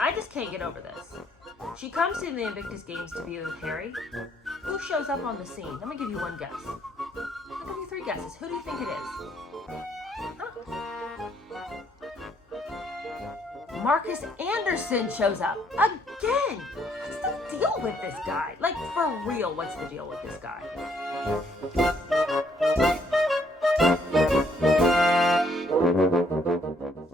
I just can't get over this. She comes to the Invictus Games to be with Harry. Who shows up on the scene? Let me give you one guess. I'll give you three guesses. Who do you think it is? Huh? Marcus Anderson shows up again. What's the deal with this guy? Like, for real, what's the deal with this guy?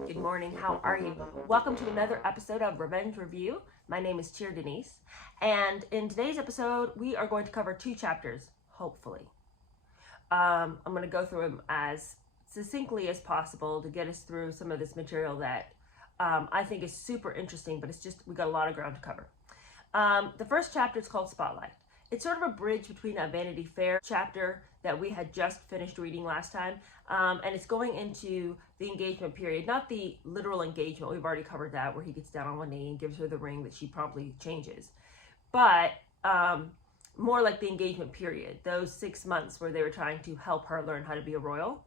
Good morning, how are you? Welcome to another episode of Revenge Review. My name is Cheer Denise, and in today's episode, we are going to cover two chapters, hopefully. I'm going to go through them as succinctly as possible to get us through some of this material that I think is super interesting, but it's just, we got a lot of ground to cover. The first chapter is called Spotlight. It's sort of a bridge between a Vanity Fair chapter that we had just finished reading last time, and it's going into the engagement period, not the literal engagement, we've already covered that, where he gets down on one knee and gives her the ring that she probably changes, but more like the engagement period, those 6 months where they were trying to help her learn how to be a royal.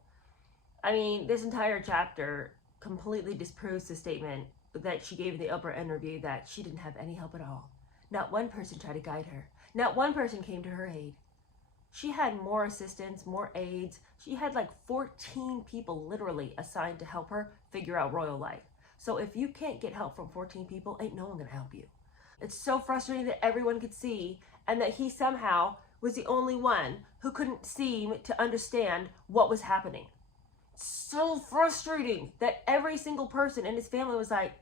I mean, this entire chapter completely disproves the statement that she gave in the Oprah interview that she didn't have any help at all. Not one person tried to guide her. Not one person came to her aid. She had more assistants, more aides. She had like 14 people literally assigned to help her figure out royal life. So if you can't get help from 14 people, ain't no one gonna help you. It's so frustrating that everyone could see, and that he somehow was the only one who couldn't seem to understand what was happening. So frustrating that every single person in his family was like,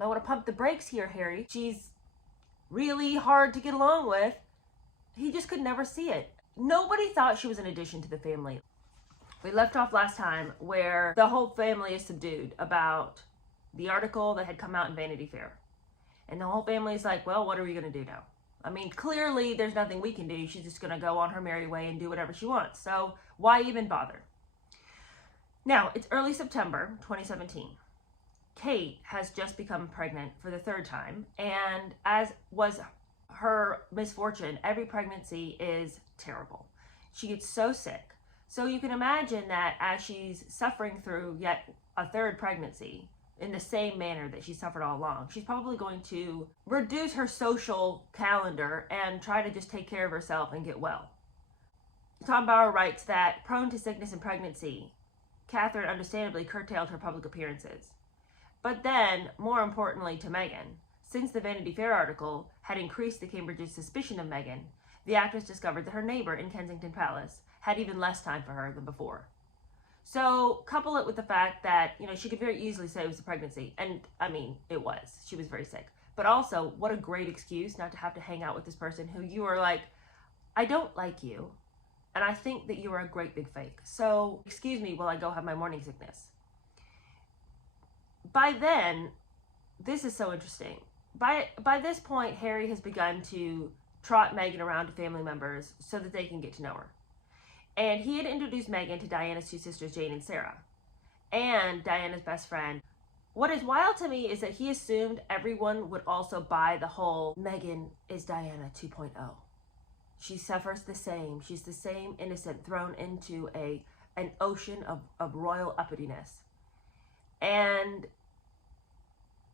I want to pump the brakes here, Harry. She's really hard to get along with. He just could never see it. Nobody thought she was an addition to the family. We left off last time where the whole family is subdued about the article that had come out in Vanity Fair. And the whole family is like, well, what are we going to do now? I mean, clearly there's nothing we can do. She's just going to go on her merry way and do whatever she wants. So why even bother? Now, it's early September 2017. Kate has just become pregnant for the third time, and as was her misfortune, every pregnancy is terrible. She gets so sick. So you can imagine that as she's suffering through yet a third pregnancy in the same manner that she suffered all along, she's probably going to reduce her social calendar and try to just take care of herself and get well. Tom Bauer writes that, prone to sickness and pregnancy, Catherine understandably curtailed her public appearances. But then, more importantly to Meghan, since the Vanity Fair article had increased the Cambridge's suspicion of Meghan, the actress discovered that her neighbor in Kensington Palace had even less time for her than before. So, couple it with the fact that, she could very easily say it was a pregnancy, and I mean, it was. She was very sick. But also, what a great excuse not to have to hang out with this person who you are like, I don't like you, and I think that you are a great big fake. So, excuse me while I go have my morning sickness. By then, this is so interesting. By this point, Harry has begun to trot Meghan around to family members so that they can get to know her. And he had introduced Meghan to Diana's two sisters, Jane and Sarah, and Diana's best friend. What is wild to me is that he assumed everyone would also buy the whole Meghan is Diana 2.0. She suffers the same. She's the same innocent thrown into an ocean of royal uppityness. And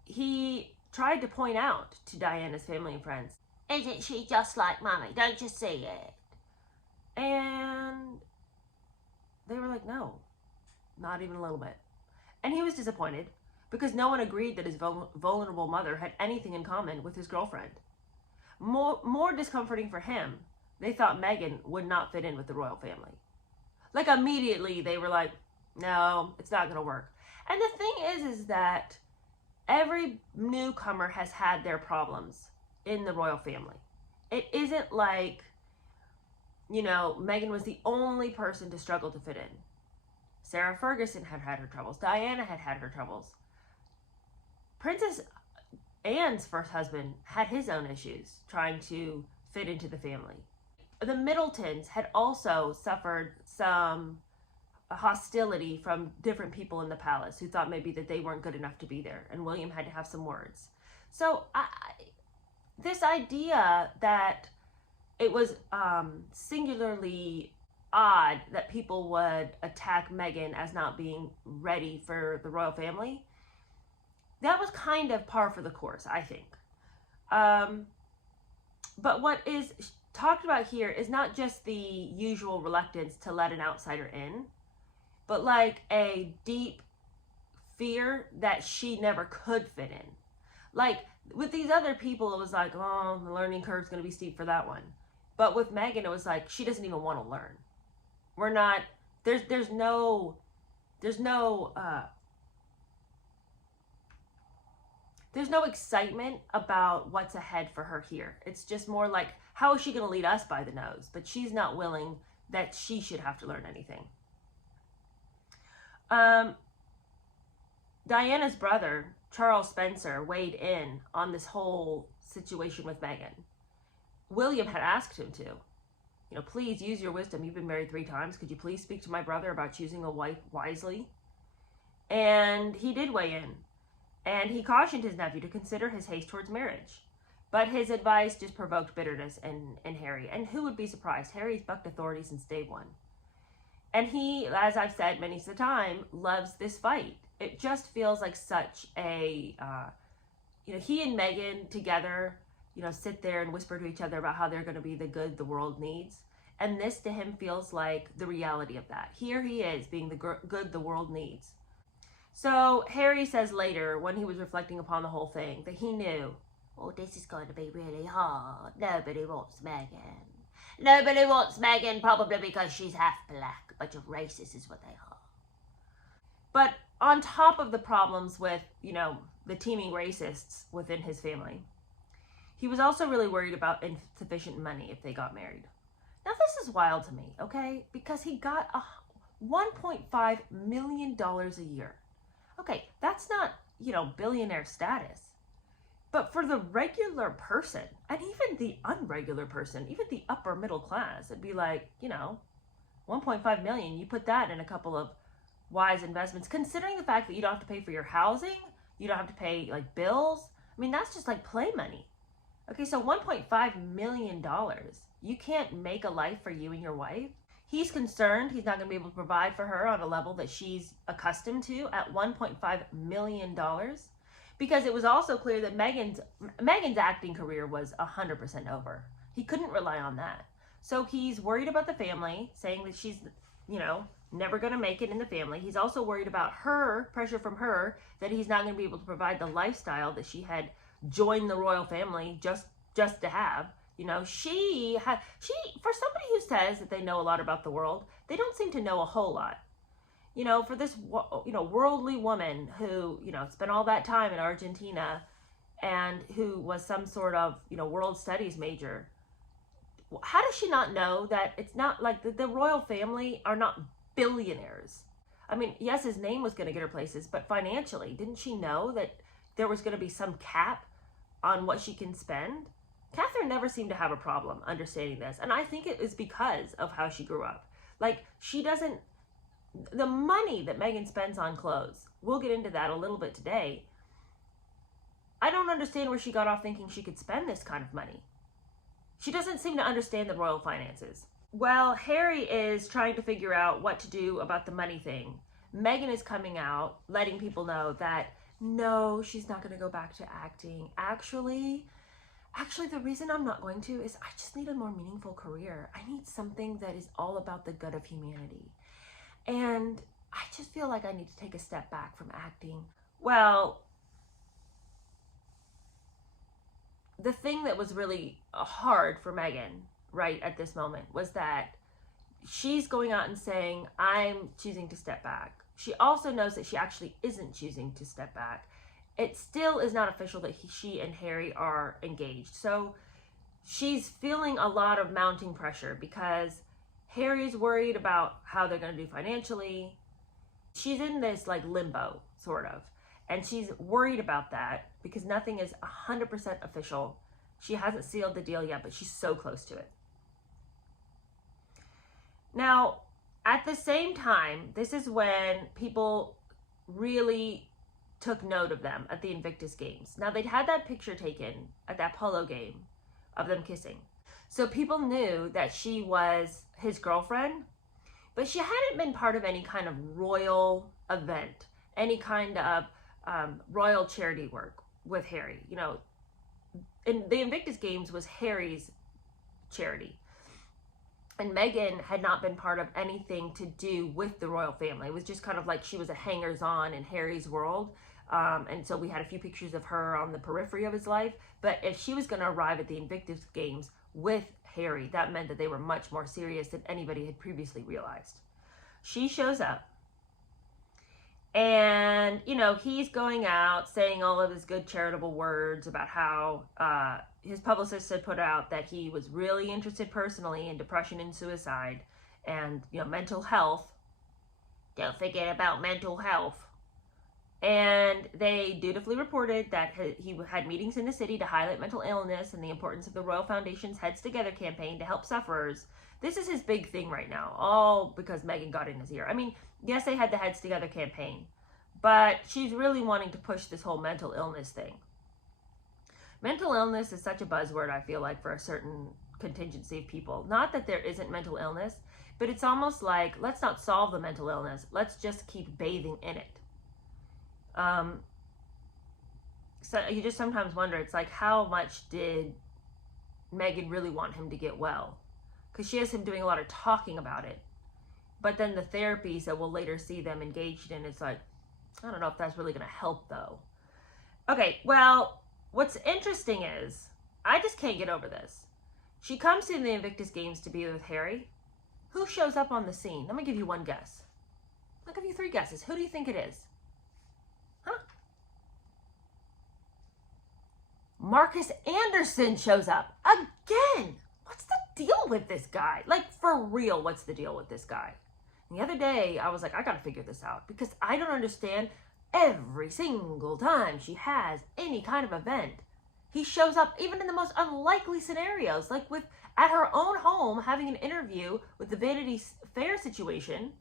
he tried to point out to Diana's family and friends, isn't she just like Mommy? Don't you see it? And they were like, no, not even a little bit. And he was disappointed because no one agreed that his vulnerable mother had anything in common with his girlfriend. More discomforting for him, they thought Meghan would not fit in with the royal family. Like immediately they were like, no, it's not going to work. And the thing is that every newcomer has had their problems in the royal family. It isn't like, Meghan was the only person to struggle to fit in. Sarah Ferguson had her troubles. Diana had her troubles. Princess Anne's first husband had his own issues trying to fit into the family. The Middletons had also suffered some hostility from different people in the palace who thought maybe that they weren't good enough to be there, and William had to have some words. So this idea that it was singularly odd that people would attack Meghan as not being ready for the royal family that was kind of par for the course, I think. But what is talked about here is not just the usual reluctance to let an outsider in, but like a deep fear that she never could fit in. Like with these other people, it was like, oh, the learning curve's going to be steep for that one. But with Meghan, it was like she doesn't even want to learn. We're not. There's no excitement about what's ahead for her here. It's just more like, how is she going to lead us by the nose? But she's not willing that she should have to learn anything. Diana's brother, Charles Spencer, weighed in on this whole situation with Meghan. William had asked him to, please use your wisdom. You've been married 3 times. Could you please speak to my brother about choosing a wife wisely? And he did weigh in. And he cautioned his nephew to consider his haste towards marriage. But his advice just provoked bitterness in Harry. And who would be surprised? Harry's bucked authority since day one. And he, as I've said many a time, loves this fight. It just feels like such a, he and Meghan together, sit there and whisper to each other about how they're going to be the good the world needs. And this to him feels like the reality of that. Here he is being the good the world needs. So Harry says later, when he was reflecting upon the whole thing, that he knew, oh, this is going to be really hard. Nobody wants Meghan. Nobody wants Meghan, probably because she's half black. A bunch of racists is what they are. But on top of the problems with, the teeming racists within his family, he was also really worried about insufficient money if they got married. Now, this is wild to me, okay? Because he got $1.5 million a year. Okay, that's not, billionaire status. But for the regular person, and even the unregular person, even the upper middle class, it'd be like, 1.5 million, you put that in a couple of wise investments, considering the fact that you don't have to pay for your housing, you don't have to pay like bills. I mean, that's just like play money. Okay, so $1.5 million, you can't make a life for you and your wife. He's concerned he's not going to be able to provide for her on a level that she's accustomed to at $1.5 million. Because it was also clear that Meghan's acting career was 100% over. He couldn't rely on that. So he's worried about the family, saying that she's, never going to make it in the family. He's also worried about her, pressure from her, that he's not going to be able to provide the lifestyle that she had joined the royal family just to have. She for somebody who says that they know a lot about the world, they don't seem to know a whole lot. For this, worldly woman who, spent all that time in Argentina and who was some sort of, world studies major, how does she not know that it's not like the royal family are not billionaires? I mean, yes, his name was going to get her places, but financially, didn't she know that there was going to be some cap on what she can spend? Catherine never seemed to have a problem understanding this. And I think it is because of how she grew up. Like, the money that Meghan spends on clothes, we'll get into that a little bit today. I don't understand where she got off thinking she could spend this kind of money. She doesn't seem to understand the royal finances. Well, Harry is trying to figure out what to do about the money thing. Meghan is coming out, letting people know that, no, she's not going to go back to acting. Actually, the reason I'm not going to is I just need a more meaningful career. I need something that is all about the good of humanity. And I just feel like I need to take a step back from acting. Well, the thing that was really hard for Meghan right at this moment was that she's going out and saying, I'm choosing to step back. She also knows that she actually isn't choosing to step back. It still is not official that she and Harry are engaged. So she's feeling a lot of mounting pressure because Harry's worried about how they're going to do financially. She's in this like limbo, sort of. And she's worried about that because nothing is 100% official. She hasn't sealed the deal yet, but she's so close to it. Now, at the same time, this is when people really took note of them at the Invictus Games. Now, they'd had that picture taken at that polo game of them kissing. So people knew that she was his girlfriend, but she hadn't been part of any kind of royal event, any kind of royal charity work with Harry. You know, and the Invictus Games was Harry's charity. And Meghan had not been part of anything to do with the royal family. It was just kind of like she was a hangers-on in Harry's world. And so we had a few pictures of her on the periphery of his life. But if she was going to arrive at the Invictus Games with Harry, that meant that they were much more serious than anybody had previously realized. She shows up. And, you know, he's going out saying all of his good charitable words about how his publicist had put out that he was really interested personally in depression and suicide and, you know, mental health. Don't forget about mental health. And they dutifully reported that he had meetings in the city to highlight mental illness and the importance of the Royal Foundation's Heads Together campaign to help sufferers. This is his big thing right now, all because Meghan got in his ear. I mean, yes, they had the Heads Together campaign, but she's really wanting to push this whole mental illness thing. Mental illness is such a buzzword, I feel like, for a certain contingency of people. Not that there isn't mental illness, but it's almost like, let's not solve the mental illness. Let's just keep bathing in it. So you just sometimes wonder, it's like, how much did Meghan really want him to get well? Because she has him doing a lot of talking about it. But then the therapies that we'll later see them engaged in, it's like, I don't know if that's really going to help, though. Okay, well, what's interesting is, I just can't get over this. She comes to the Invictus Games to be with Harry. Who shows up on the scene? Let me give you one guess. I'll give you 3 guesses. Who do you think it is? Huh? Marcus Anderson shows up again. What's the deal with this guy? Like, for real, what's the deal with this guy? And the other day, I was like, I gotta figure this out because I don't understand. Every single time she has any kind of event, he shows up even in the most unlikely scenarios, like with at her own home having an interview with the Vanity Fair situation,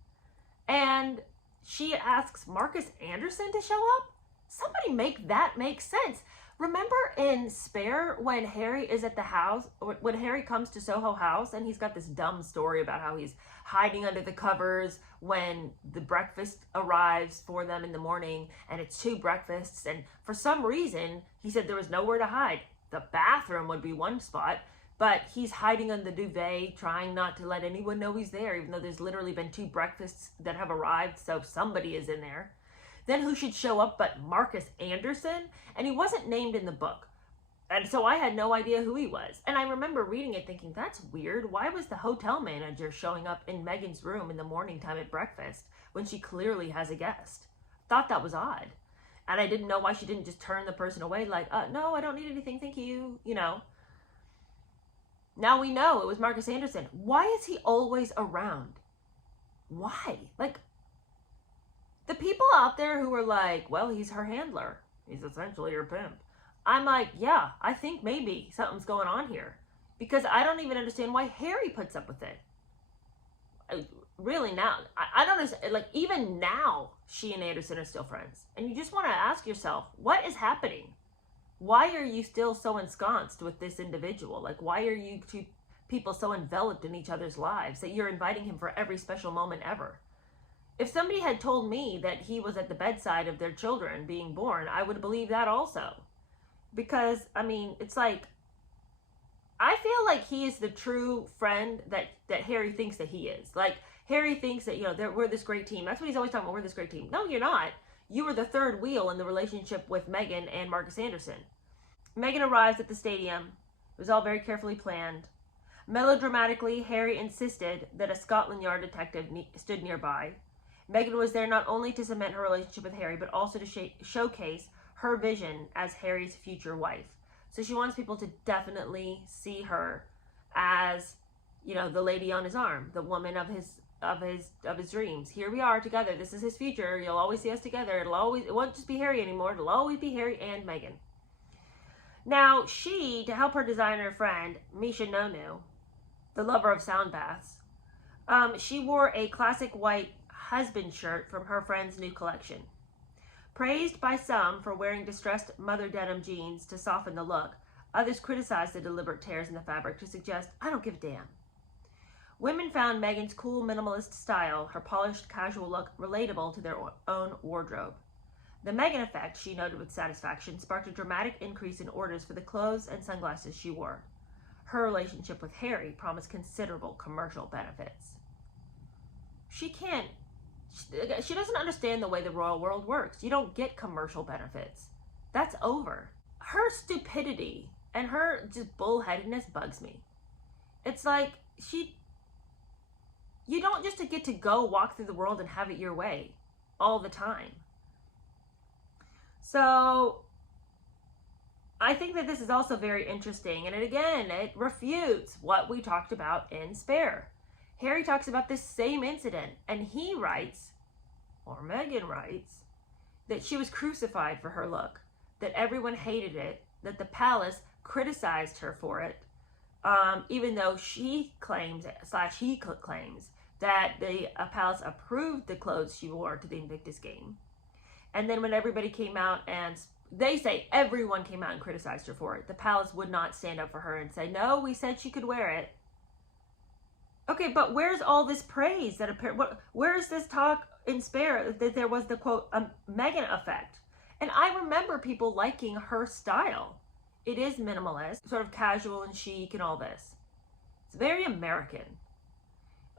and she asks Marcus Anderson to show up? Somebody make that make sense. Remember in Spare when Harry is at the house, when Harry comes to Soho House and he's got this dumb story about how he's hiding under the covers when the breakfast arrives for them in the morning, and it's 2 breakfasts, and for some reason he said there was nowhere to hide. The bathroom would be one spot, but he's hiding under the duvet, trying not to let anyone know he's there, even though there's literally been 2 breakfasts that have arrived, so somebody is in there. Then who should show up but Marcus Anderson? And he wasn't named in the book. And so I had no idea who he was. And I remember reading it thinking, that's weird. Why was the hotel manager showing up in Meghan's room in the morning time at breakfast when she clearly has a guest? Thought that was odd. And I didn't know why she didn't just turn the person away like, no, I don't need anything, thank you, you know. Now we know it was Marcus Anderson. Why is he always around? Why? Like, the people out there who are like, well, he's her handler. He's essentially her pimp. I'm like, yeah, I think maybe something's going on here. Because I don't even understand why Harry puts up with it. Really now, I don't understand. Like, even now, she and Anderson are still friends. And you just want to ask yourself, what is happening? Why are you still so ensconced with this individual? Like, why are you 2 people so enveloped in each other's lives that you're inviting him for every special moment ever? If somebody had told me that he was at the bedside of their children being born, I would believe that also. Because, I mean, it's like, I feel like he is the true friend that Harry thinks that he is. Like, Harry thinks that, you know, we're this great team. That's what he's always talking about, we're this great team. No, you're not. You were the 3rd wheel in the relationship with Meghan and Marcus Anderson. Meghan arrives at the stadium. It was all very carefully planned. Melodramatically, Harry insisted that a Scotland Yard detective stood nearby. Meghan was there not only to cement her relationship with Harry, but also to showcase her vision as Harry's future wife. So she wants people to definitely see her as, you know, the lady on his arm, the woman of his dreams. Here we are together. This is his future. You'll always see us together. It won't just be Harry anymore. It'll always be Harry and Meghan. Now, she, to help her designer friend, Misha Nonu, the lover of sound baths, she wore a classic white husband shirt from her friend's new collection. Praised by some for wearing distressed mother denim jeans to soften the look, others criticized the deliberate tears in the fabric to suggest, I don't give a damn. Women found Meghan's cool minimalist style, her polished casual look, relatable to their own wardrobe. The Meghan effect, she noted with satisfaction, sparked a dramatic increase in orders for the clothes and sunglasses she wore. Her relationship with Harry promised considerable commercial benefits. She doesn't understand the way the royal world works. You don't get commercial benefits. That's over. Her stupidity and her just bullheadedness bugs me. It's like you don't just get to go walk through the world and have it your way all the time. So I think that this is also very interesting, and it refutes what we talked about in Spare. Harry talks about this same incident, and he writes, or Meghan writes, that she was crucified for her look, that everyone hated it, that the palace criticized her for it, even though she claims, / he claims, that the palace approved the clothes she wore to the Invictus Game. And then when everybody came out and they say everyone came out and criticized her for it, the palace would not stand up for her and say, no, we said she could wear it. Okay, but where's all this praise that where's this talk in Spare that there was the quote Meghan effect? And I remember people liking her style. It is minimalist, sort of casual and chic and all this. It's very American.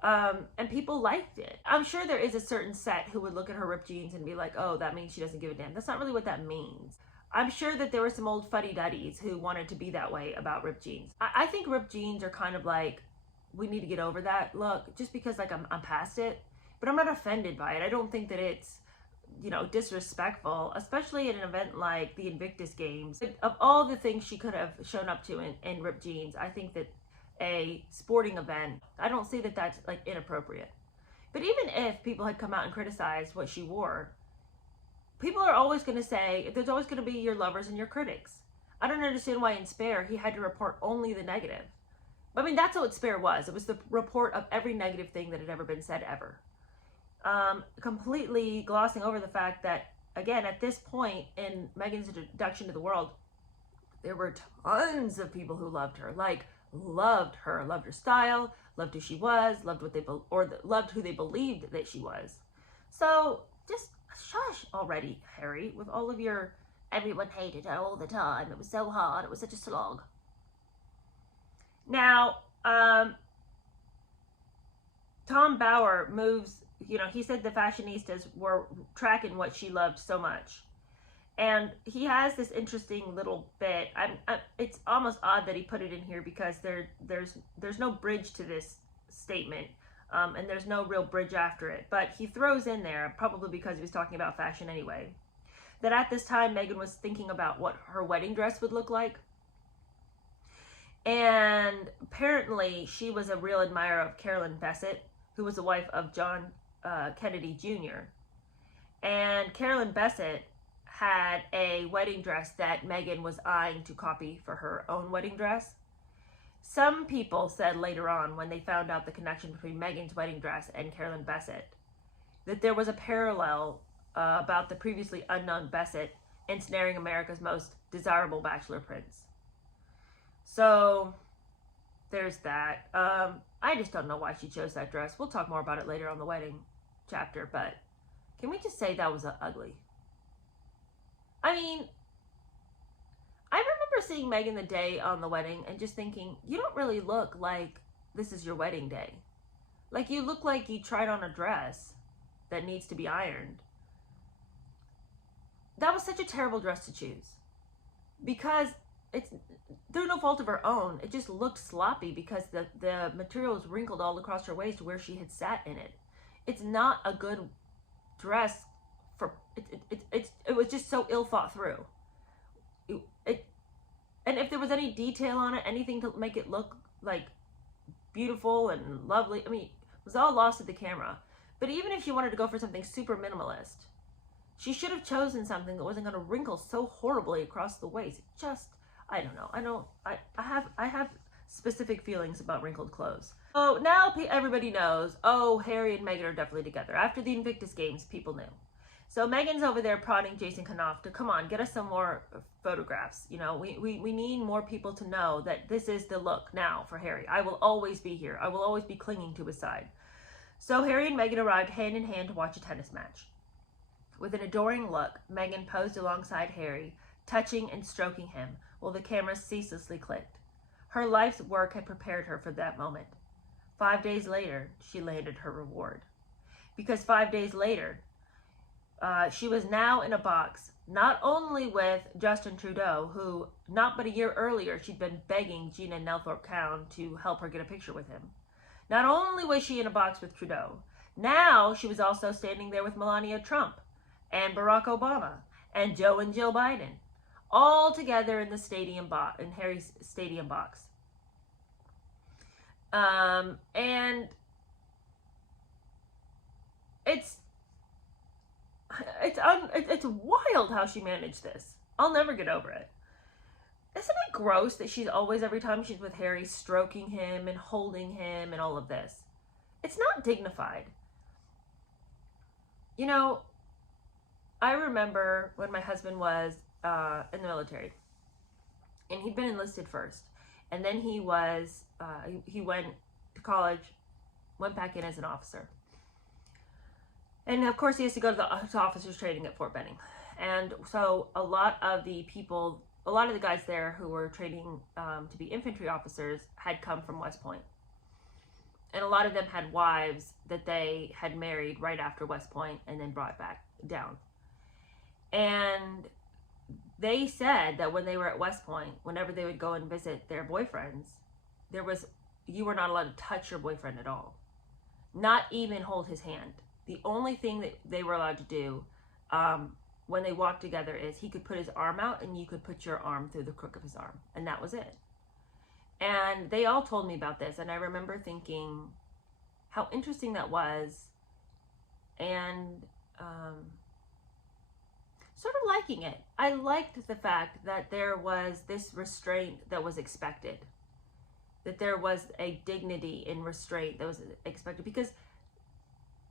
And people liked it. I'm sure there is a certain set who would look at her ripped jeans and be like, oh, that means she doesn't give a damn. That's not really what that means. I'm sure that there were some old fuddy-duddies who wanted to be that way about ripped jeans. I think ripped jeans are kind of like, we need to get over that look, just because like I'm past it. But I'm not offended by it. I don't think that it's, disrespectful, especially at an event like the Invictus Games. Of all the things she could have shown up to in ripped jeans, I think that a sporting event, I don't see that that's like inappropriate. But even if people had come out and criticized what she wore, people are always going to say, there's always going to be your lovers and your critics. I don't understand why in Spare he had to report only the negative. I mean, that's what Spare was. It was the report of every negative thing that had ever been said ever. Completely glossing over the fact that, again, at this point in Meghan's introduction to the world, there were tons of people who loved her. Loved her style, loved who she was, loved loved who they believed that she was. So just shush already, Harry, with all of your everyone hated her all the time. It was so hard. It was such a slog. Now, Tom Bower moves. He said the fashionistas were tracking what she loved so much. And he has this interesting little bit. It's almost odd that he put it in here because there's no bridge to this statement, and there's no real bridge after it. But he throws in there, probably because he was talking about fashion anyway, that at this time Meghan was thinking about what her wedding dress would look like. And apparently she was a real admirer of Carolyn Bessette, who was the wife of John Kennedy Jr. And Carolyn Bessette had a wedding dress that Meghan was eyeing to copy for her own wedding dress. Some people said later on, when they found out the connection between Meghan's wedding dress and Carolyn Bessette, that there was a parallel about the previously unknown Bessette ensnaring America's most desirable bachelor prince. So there's that. I just don't know why she chose that dress. We'll talk more about it later on the wedding chapter, but can we just say that was ugly? I mean, I remember seeing Meghan the day on the wedding and just thinking, you don't really look like this is your wedding day. Like, you look like you tried on a dress that needs to be ironed. That was such a terrible dress to choose. Because it's through no fault of her own. It just looked sloppy because the material was wrinkled all across her waist where she had sat in it. It's not a good dress. It was just so ill thought through. And if there was any detail on it, anything to make it look like beautiful and lovely, I mean, it was all lost at the camera. But even if she wanted to go for something super minimalist, she should have chosen something that wasn't going to wrinkle so horribly across the waist. I don't know. I have specific feelings about wrinkled clothes. So now everybody knows, oh, Harry and Meghan are definitely together. After the Invictus Games, people knew. So Meghan's over there prodding Jason Knopf to, come on, get us some more photographs. We need more people to know that this is the look now for Harry. I will always be here. I will always be clinging to his side. So Harry and Meghan arrived hand in hand to watch a tennis match. With an adoring look, Meghan posed alongside Harry, touching and stroking him, while the camera ceaselessly clicked. Her life's work had prepared her for that moment. 5 days later, she landed her reward. Because 5 days later, she was now in a box, not only with Justin Trudeau, who, not but a year earlier, she'd been begging Gina Nelthorpe-Cowan to help her get a picture with him. Not only was she in a box with Trudeau, now she was also standing there with Melania Trump and Barack Obama and Joe and Jill Biden, all together in the stadium box, in Harry's stadium box. And it's wild how she managed this. I'll never get over it. Isn't it gross that she's always, every time she's with Harry, stroking him and holding him and all of this? It's not dignified. You know, I remember when my husband was in the military, and he'd been enlisted first, and then he went to college, went back in as an officer. And of course he has to go to the officers training at Fort Benning. And so a lot of the guys there who were training to be infantry officers had come from West Point. And a lot of them had wives that they had married right after West Point and then brought back down. And they said that when they were at West Point, whenever they would go and visit their boyfriends, you were not allowed to touch your boyfriend at all. Not even hold his hand. The only thing that they were allowed to do when they walked together is he could put his arm out and you could put your arm through the crook of his arm. And that was it. And they all told me about this. And I remember thinking how interesting that was. And sort of liking it. I liked the fact that there was this restraint that was expected. That there was a dignity in restraint that was expected. Because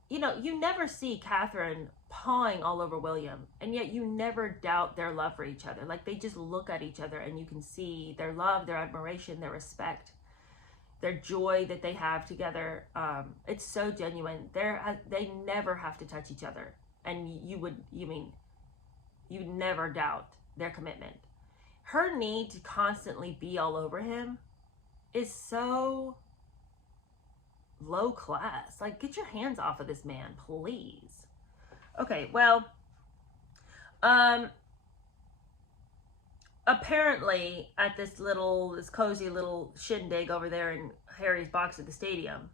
you know, you never see Catherine pawing all over William, and yet you never doubt their love for each other. Like, they just look at each other and you can see their love, their admiration, their respect, their joy that they have together. It's so genuine. They never have to touch each other, and you'd never doubt their commitment. Her need to constantly be all over him is so low class. Like, get your hands off of this man, please. Okay, well, apparently at this cozy little shindig over there in Harry's box at the stadium,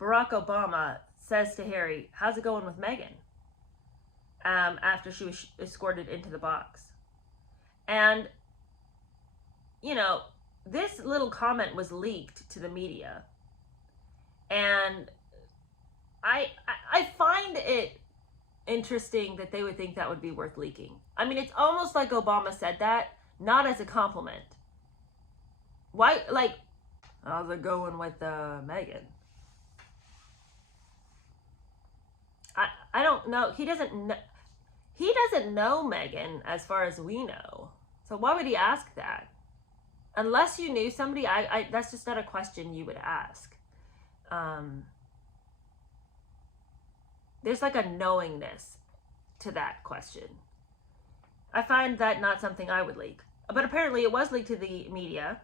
Barack Obama says to Harry, "How's it going with Meghan?" After she was escorted into the box. And, you know, this little comment was leaked to the media. And I find it interesting that they would think that would be worth leaking. I mean, it's almost like Obama said that, not as a compliment. Why, like, how's it going with Meghan? I don't know. He doesn't know Meghan as far as we know. So why would he ask that? Unless you knew somebody, that's just not a question you would ask. There's like a knowingness to that question. I find that not something I would leak. But apparently it was leaked to the media.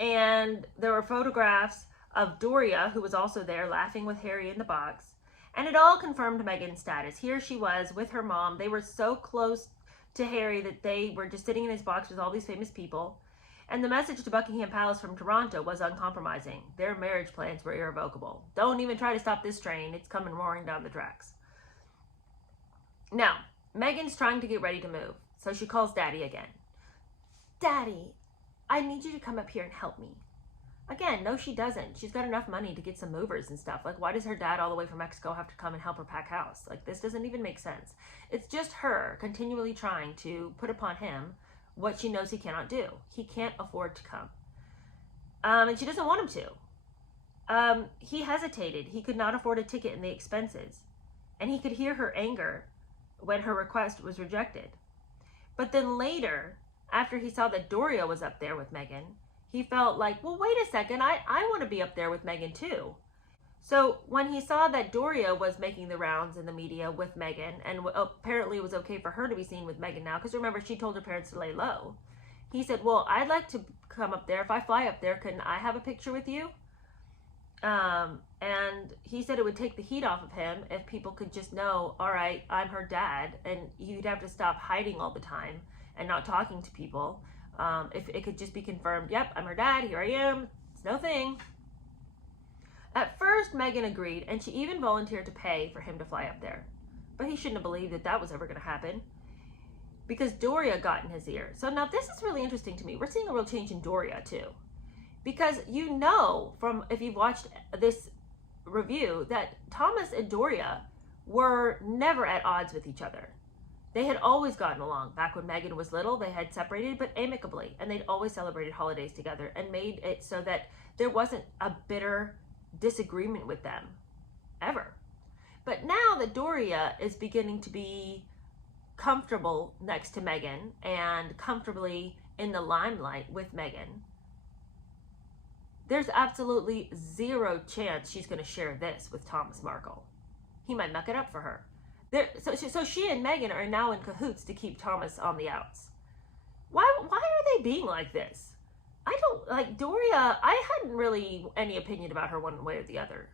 And there were photographs of Doria, who was also there, laughing with Harry in the box. And it all confirmed Meghan's status. Here she was with her mom. They were so close to Harry that they were just sitting in his box with all these famous people. And the message to Buckingham Palace from Toronto was uncompromising. Their marriage plans were irrevocable. Don't even try to stop this train. It's coming roaring down the tracks. Now, Meghan's trying to get ready to move. So she calls Daddy again. "Daddy, I need you to come up here and help me." Again, no, she doesn't. She's got enough money to get some movers and stuff. Like, why does her dad all the way from Mexico have to come and help her pack house? Like, this doesn't even make sense. It's just her continually trying to put upon him what she knows he cannot do. He can't afford to come. And she doesn't want him to. He hesitated. He could not afford a ticket and the expenses. And he could hear her anger when her request was rejected. But then later, after he saw that Doria was up there with Meghan, he felt like, well, wait a second, I want to be up there with Meghan too. So when he saw that Doria was making the rounds in the media with Meghan, and apparently it was okay for her to be seen with Meghan now, because remember, she told her parents to lay low. He said, well, I'd like to come up there. If I fly up there, can I have a picture with you? And he said it would take the heat off of him if people could just know, all right, I'm her dad, and you'd have to stop hiding all the time and not talking to people. If it could just be confirmed, yep, I'm her dad, here I am, it's no thing. At first, Meghan agreed, and she even volunteered to pay for him to fly up there. But he shouldn't have believed that that was ever going to happen, because Doria got in his ear. So now this is really interesting to me. We're seeing a real change in Doria, too. Because you know, from if you've watched this review, that Thomas and Doria were never at odds with each other. They had always gotten along. Back when Meghan was little, they had separated, but amicably. And they'd always celebrated holidays together and made it so that there wasn't a bitter disagreement with them, ever. But now that Doria is beginning to be comfortable next to Meghan and comfortably in the limelight with Meghan, there's absolutely zero chance she's going to share this with Thomas Markle. He might muck it up for her. So she and Meghan are now in cahoots to keep Thomas on the outs. Why are they being like this? I don't like Doria. I hadn't really any opinion about her one way or the other.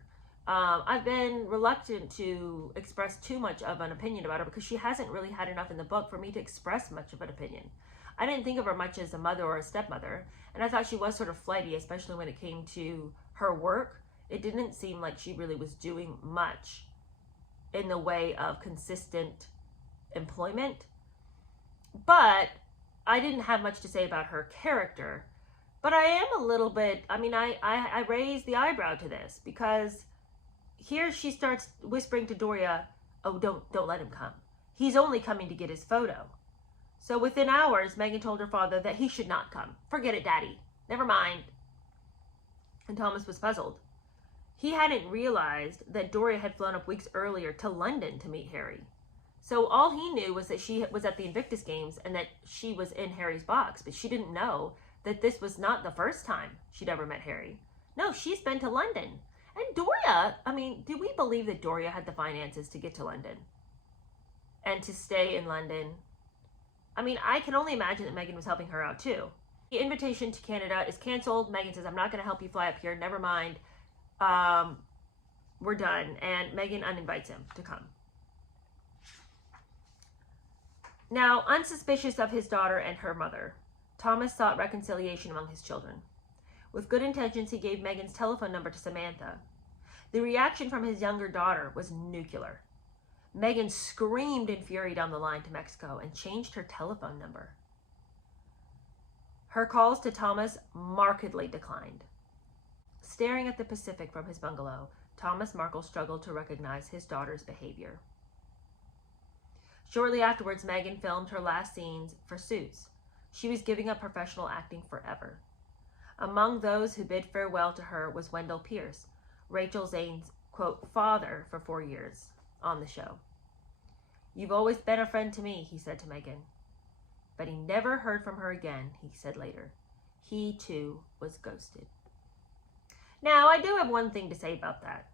I've been reluctant to express too much of an opinion about her because she hasn't really had enough in the book for me to express much of an opinion. I didn't think of her much as a mother or a stepmother, and I thought she was sort of flighty, especially when it came to her work. It didn't seem like she really was doing much in the way of consistent employment. But I didn't have much to say about her character. But I am a little bit, I raised the eyebrow to this, because here she starts whispering to Doria, oh, don't let him come. He's only coming to get his photo. So within hours, Meghan told her father that he should not come. Forget it, Daddy. Never mind. And Thomas was puzzled. He hadn't realized that Doria had flown up weeks earlier to London to meet Harry. So all he knew was that she was at the Invictus Games and that she was in Harry's box, but she didn't know that this was not the first time she'd ever met Harry. No, she's been to London. And Doria, do we believe that Doria had the finances to get to London and to stay in London? I can only imagine that Meghan was helping her out too. The invitation to Canada is canceled. Meghan says, I'm not going to help you fly up here. Never mind. We're done. And Meghan uninvites him to come. Now, unsuspicious of his daughter and her mother, Thomas sought reconciliation among his children. With good intentions, he gave Meghan's telephone number to Samantha. The reaction from his younger daughter was nuclear. Meghan screamed in fury down the line to Mexico and changed her telephone number. Her calls to Thomas markedly declined. Staring at the Pacific from his bungalow, Thomas Markle struggled to recognize his daughter's behavior. Shortly afterwards, Meghan filmed her last scenes for Suits. She was giving up professional acting forever. Among those who bid farewell to her was Wendell Pierce, Rachel Zane's, quote, father for 4 years on the show. You've always been a friend to me, he said to Meghan. But he never heard from her again, he said later. He, too, was ghosted. Now, I do have one thing to say about that.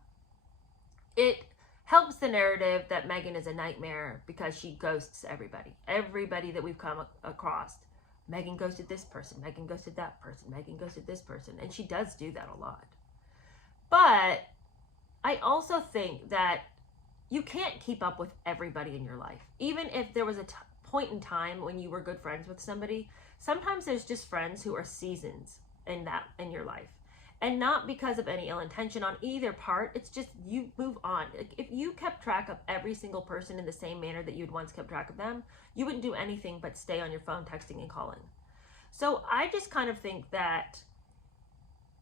It helps the narrative that Meghan is a nightmare because she ghosts everybody. Everybody that we've come across. Meghan ghosted this person, Meghan ghosted that person, Meghan ghosted this person. And she does do that a lot. But I also think that you can't keep up with everybody in your life. Even if there was a point in time when you were good friends with somebody, sometimes there's just friends who are seasons in your life. And not because of any ill intention on either part. It's just you move on. If you kept track of every single person in the same manner that you'd once kept track of them, you wouldn't do anything but stay on your phone texting and calling. So I just kind of think that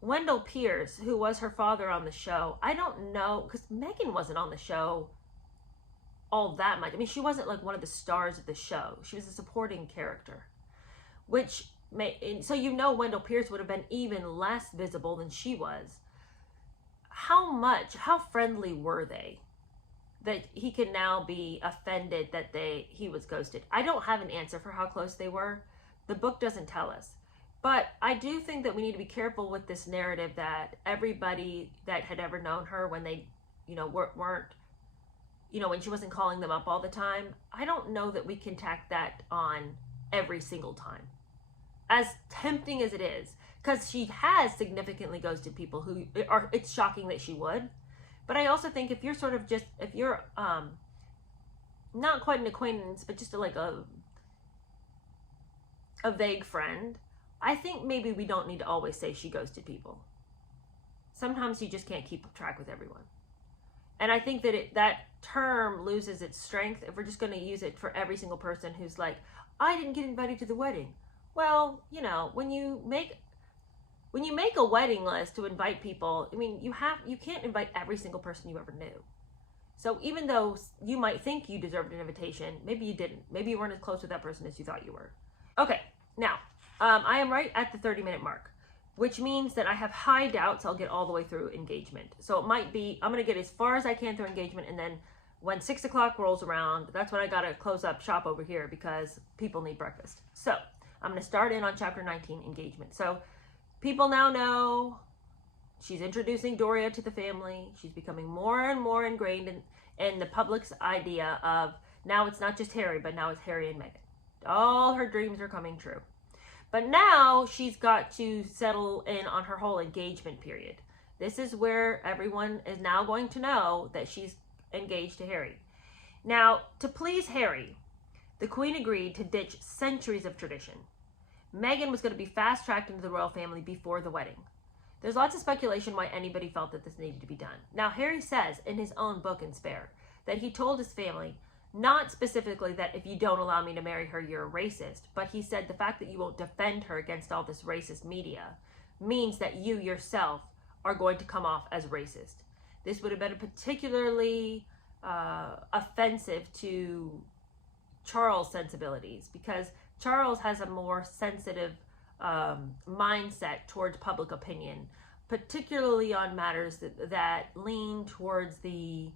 Wendell Pierce, who was her father on the show, I don't know, because Meghan wasn't on the show all that much. She wasn't like one of the stars of the show. She was a supporting character, so Wendell Pierce would have been even less visible than she was. How friendly were they that he can now be offended that he was ghosted? I don't have an answer for how close they were. The book doesn't tell us. But I do think that we need to be careful with this narrative that everybody that had ever known her when they, weren't, when she wasn't calling them up all the time, I don't know that we can tack that on every single time. As tempting as it is, because she has significantly ghosted people who are, it's shocking that she would. But I also think if you're sort of just, if you're not quite an acquaintance, but just like a vague friend, I think maybe we don't need to always say she ghosted people. Sometimes you just can't keep track with everyone. And I think that that term loses its strength if we're just going to use it for every single person who's like, I didn't get invited to the wedding. Well, when you make a wedding list to invite people, I mean, you can't invite every single person you ever knew. So even though you might think you deserved an invitation, maybe you didn't. Maybe you weren't as close with that person as you thought you were. Okay, now, I am right at the 30-minute mark, which means that I have high doubts I'll get all the way through engagement. So it might be, I'm going to get as far as I can through engagement, and then when 6 o'clock rolls around, that's when I got to close up shop over here because people need breakfast. So I'm going to start in on chapter 19, engagement. So people now know she's introducing Doria to the family. She's becoming more and more ingrained in the public's idea of now it's not just Harry, but now it's Harry and Meghan. All her dreams are coming true. But now she's got to settle in on her whole engagement period. This is where everyone is now going to know that she's engaged to Harry. Now, to please Harry, the Queen agreed to ditch centuries of tradition. Meghan was going to be fast-tracked into the royal family before the wedding. There's lots of speculation why anybody felt that this needed to be done. Now, Harry says in his own book in Spare that he told his family, not specifically that if you don't allow me to marry her, you're a racist, but he said the fact that you won't defend her against all this racist media means that you yourself are going to come off as racist. This would have been particularly offensive to Charles' sensibilities because Charles has a more sensitive mindset towards public opinion, particularly on matters that lean towards the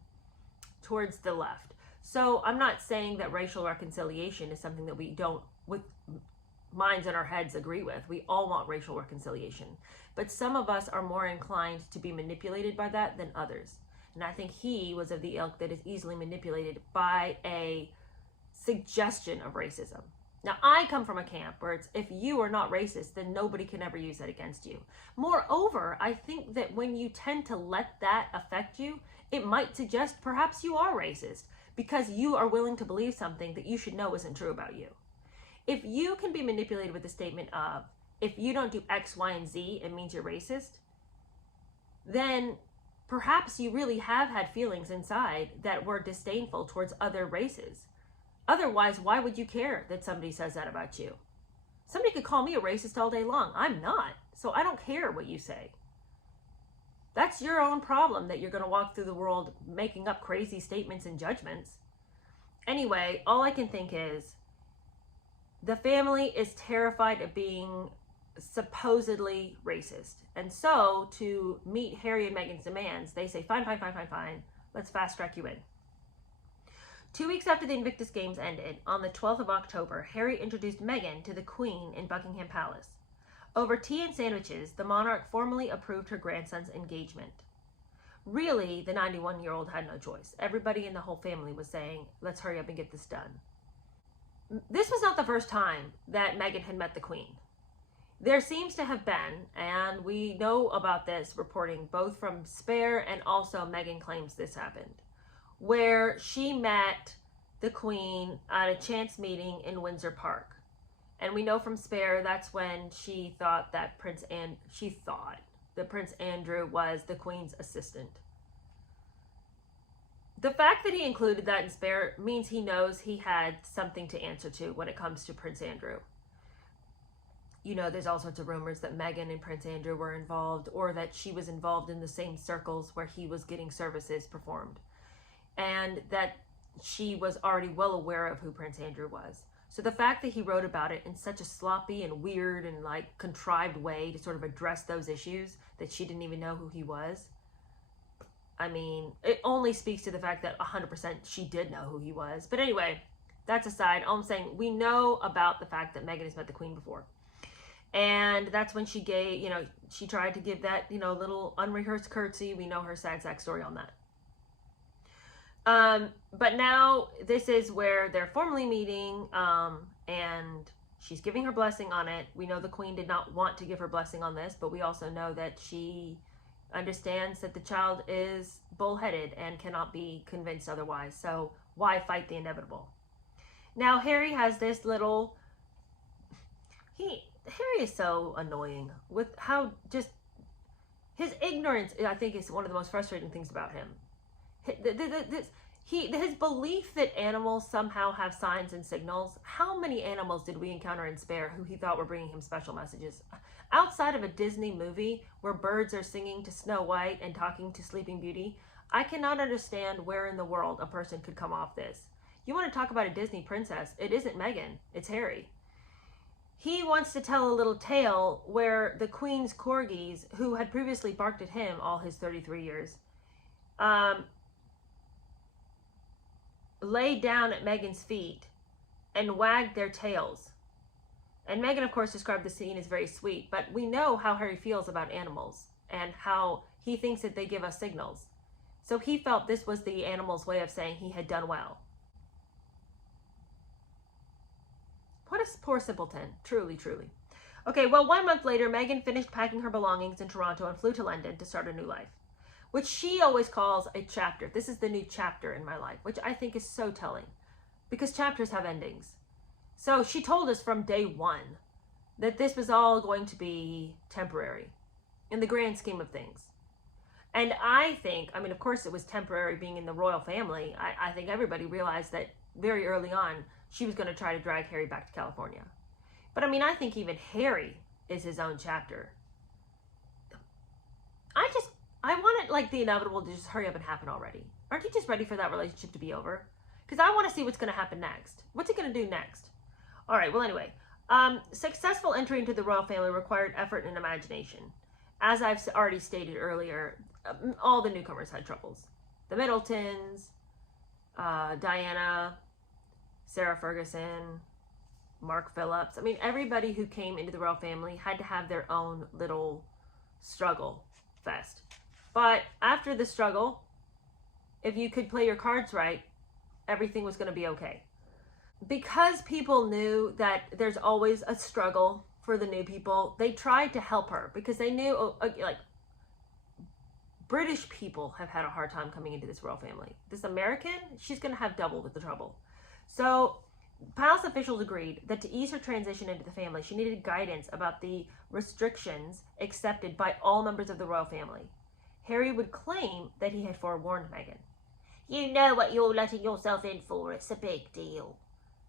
left. So I'm not saying that racial reconciliation is something that we don't, with minds in our heads, agree with. We all want racial reconciliation. But some of us are more inclined to be manipulated by that than others. And I think he was of the ilk that is easily manipulated by a suggestion of racism. Now, I come from a camp where it's if you are not racist, then nobody can ever use that against you. Moreover, I think that when you tend to let that affect you, it might suggest perhaps you are racist because you are willing to believe something that you should know isn't true about you. If you can be manipulated with the statement of, if you don't do X, Y, and Z, it means you're racist, then perhaps you really have had feelings inside that were disdainful towards other races. Otherwise, why would you care that somebody says that about you? Somebody could call me a racist all day long. I'm not. So I don't care what you say. That's your own problem that you're going to walk through the world making up crazy statements and judgments. Anyway, all I can think is the family is terrified of being supposedly racist. And so to meet Harry and Meghan's demands, they say, fine. Let's fast track you in. 2 weeks after the Invictus Games ended, on the 12th of October, Harry introduced Meghan to the Queen in Buckingham Palace. Over tea and sandwiches, the monarch formally approved her grandson's engagement. Really, the 91-year-old had no choice. Everybody in the whole family was saying, let's hurry up and get this done. This was not the first time that Meghan had met the Queen. There seems to have been, and we know about this reporting both from Spare and also Meghan claims this happened, where she met the Queen at a chance meeting in Windsor Park. And we know from Spare that's when she thought that Prince Andrew was the Queen's assistant. The fact that he included that in Spare means he knows he had something to answer to when it comes to Prince Andrew. You know, there's all sorts of rumors that Meghan and Prince Andrew were involved, or that she was involved in the same circles where he was getting services performed, and that she was already well aware of who Prince Andrew was. So the fact that he wrote about it in such a sloppy and weird and contrived way to sort of address those issues that she didn't even know who he was, I mean, it only speaks to the fact that 100% she did know who he was. But anyway, that's aside. All I'm saying, we know about the fact that Meghan has met the Queen before. And that's when she gave, she tried to give that, little unrehearsed curtsy. We know her sad sack story on that. But now this is where they're formally meeting, and she's giving her blessing on it. We know the queen did not want to give her blessing on this, but we also know that she understands that the child is bullheaded and cannot be convinced otherwise. So why fight the inevitable? Now Harry has this little, Harry is so annoying with how just his ignorance, I think, is one of the most frustrating things about him. His belief that animals somehow have signs and signals. How many animals did we encounter in Spare who he thought were bringing him special messages? Outside of a Disney movie where birds are singing to Snow White and talking to Sleeping Beauty, I cannot understand where in the world a person could come off this. You want to talk about a Disney princess? It isn't Meghan, it's Harry. He wants to tell a little tale where the queen's corgis, who had previously barked at him all his 33 years, laid down at Meghan's feet and wagged their tails. And Meghan, of course, described the scene as very sweet, but we know how Harry feels about animals and how he thinks that they give us signals. So he felt this was the animal's way of saying he had done well. What a poor simpleton. Truly, truly. Okay, well, 1 month later, Meghan finished packing her belongings in Toronto and flew to London to start a new life, which she always calls a chapter. This is the new chapter in my life, which I think is so telling, because chapters have endings. So she told us from day one that this was all going to be temporary in the grand scheme of things. And I think, of course it was temporary being in the royal family. I think everybody realized that very early on she was going to try to drag Harry back to California. But I think even Harry is his own chapter. I want it, like, the inevitable to just hurry up and happen already. Aren't you just ready for that relationship to be over? Because I want to see what's going to happen next. What's it going to do next? All right, well, anyway. Successful entry into the royal family required effort and imagination. As I've already stated earlier, all the newcomers had troubles. The Middletons, Diana, Sarah Ferguson, Mark Phillips. Everybody who came into the royal family had to have their own little struggle fest. But after the struggle, if you could play your cards right, everything was going to be okay. Because people knew that there's always a struggle for the new people, they tried to help her because they knew, British people have had a hard time coming into this royal family. This American, she's going to have double the trouble. So palace officials agreed that to ease her transition into the family, she needed guidance about the restrictions accepted by all members of the royal family. Harry would claim that he had forewarned Meghan. You know what you're letting yourself in for. It's a big deal.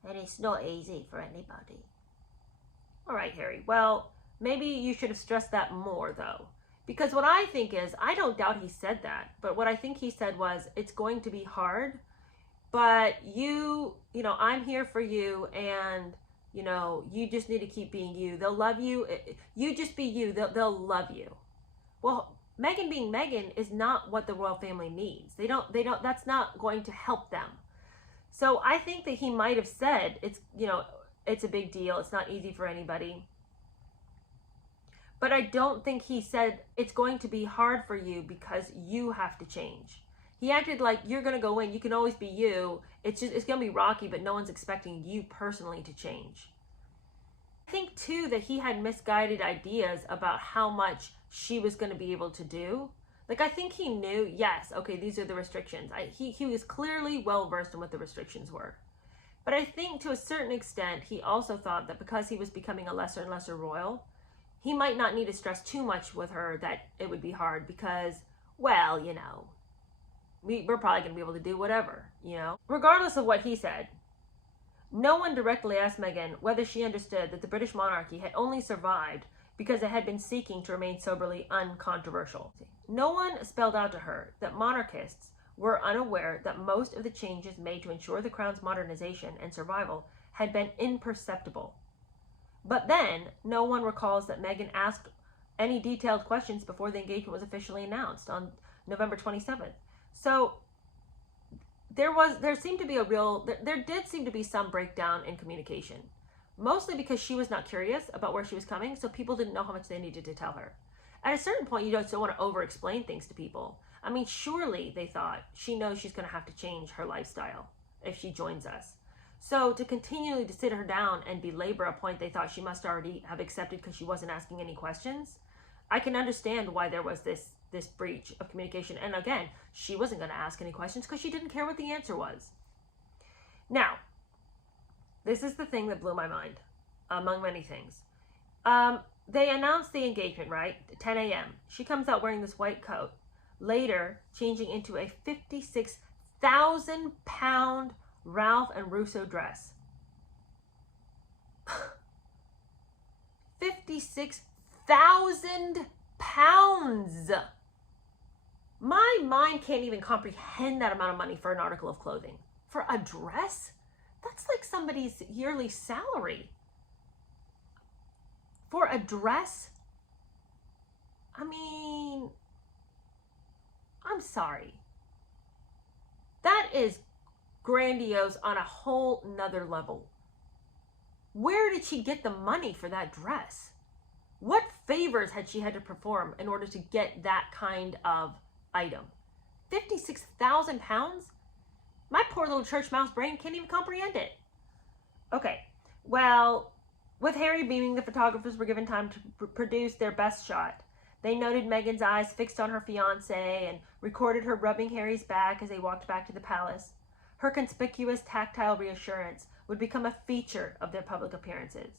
And it's not easy for anybody. All right, Harry. Well, maybe you should have stressed that more, though. Because what I think is, I don't doubt he said that. But what I think he said was, it's going to be hard. But I'm here for you. And, you just need to keep being you. They'll love you. You just be you. They'll love you. Well, Meghan being Meghan is not what the royal family needs. They don't, that's not going to help them. So I think that he might have said, it's a big deal. It's not easy for anybody. But I don't think he said, it's going to be hard for you because you have to change. He acted like you're going to go in. You can always be you. It's going to be rocky, but no one's expecting you personally to change. I think, too, that he had misguided ideas about how much she was going to be able to do. Like, I think he knew, yes, okay, these are the restrictions. He was clearly well-versed in what the restrictions were. But I think to a certain extent, he also thought that because he was becoming a lesser and lesser royal, he might not need to stress too much with her that it would be hard because, well, we're probably going to be able to do whatever, Regardless of what he said, no one directly asked Meghan whether she understood that the British monarchy had only survived because it had been seeking to remain soberly uncontroversial. No one spelled out to her that monarchists were unaware that most of the changes made to ensure the crown's modernization and survival had been imperceptible. But then, no one recalls that Meghan asked any detailed questions before the engagement was officially announced on November 27th. So there did seem to be some breakdown in communication. mostly because she was not curious about where she was coming, so people didn't know how much they needed to tell her. At a certain point, you don't want to over-explain things to people. I mean, surely, they thought, she knows she's going to have to change her lifestyle if she joins us. So to continually to sit her down and belabor a point they thought she must already have accepted because she wasn't asking any questions, I can understand why there was this breach of communication. And again, she wasn't going to ask any questions because she didn't care what the answer was. Now, this is the thing that blew my mind, among many things. They announced the engagement, right? 10 a.m. She comes out wearing this white coat, later changing into a 56,000-pound Ralph and Russo dress. 56,000 pounds. My mind can't even comprehend that amount of money for an article of clothing. For a dress? That's like somebody's yearly salary. For a dress? I mean, I'm sorry. That is grandiose on a whole nother level. Where did she get the money for that dress? What favors had she had to perform in order to get that kind of item? 56,000 pounds? My poor little church mouse brain can't even comprehend it. Okay, well, with Harry beaming, the photographers were given time to produce their best shot. They noted Meghan's eyes fixed on her fiancé and recorded her rubbing Harry's back as they walked back to the palace. Her conspicuous tactile reassurance would become a feature of their public appearances.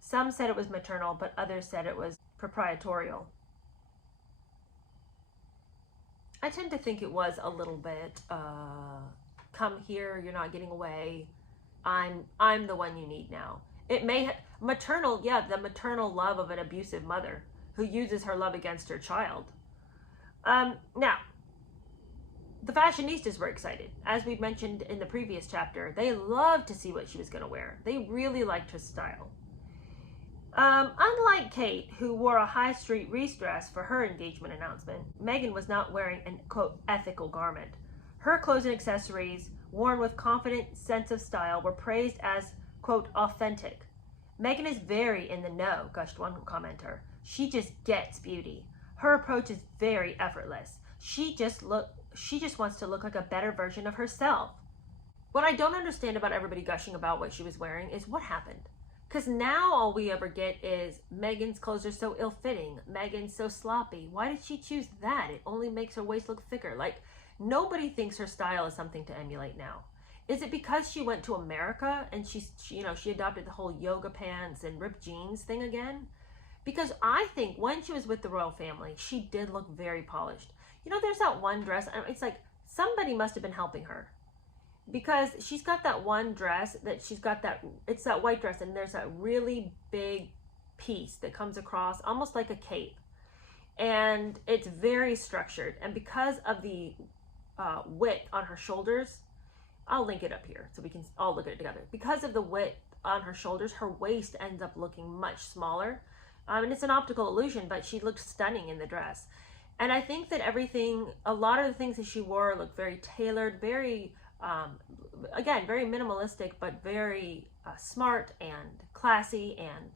Some said it was maternal, but others said it was proprietorial. I tend to think it was a little bit, come here, you're not getting away. I'm the one you need now. It may maternal, yeah, the maternal love of an abusive mother who uses her love against her child. Now, the fashionistas were excited. As we mentioned in the previous chapter, they loved to see what she was going to wear. They really liked her style. Unlike Kate, who wore a high street Reese dress for her engagement announcement, Meghan was not wearing an, quote, ethical garment. Her clothes and accessories, worn with confident sense of style, were praised as, quote, authentic. Meghan is very in the know, gushed one commenter. She just gets beauty. Her approach is very effortless. She just wants to look like a better version of herself. What I don't understand about everybody gushing about what she was wearing is what happened. Because now all we ever get is Meghan's clothes are so ill-fitting. Meghan's so sloppy. Why did she choose that? It only makes her waist look thicker. Like, nobody thinks her style is something to emulate now. Is it because she went to America and she adopted the whole yoga pants and ripped jeans thing again? Because I think when she was with the royal family, she did look very polished. You know, there's that one dress. It's like somebody must have been helping her. Because she's got that one dress that it's that white dress, and there's that really big piece that comes across almost like a cape. And it's very structured. And because of the width on her shoulders, I'll link it up here so we can all look at it together. Because of the width on her shoulders, her waist ends up looking much smaller. And it's an optical illusion, but she looked stunning in the dress. And I think that a lot of the things that she wore looked very tailored, very, again, very minimalistic, but very smart and classy and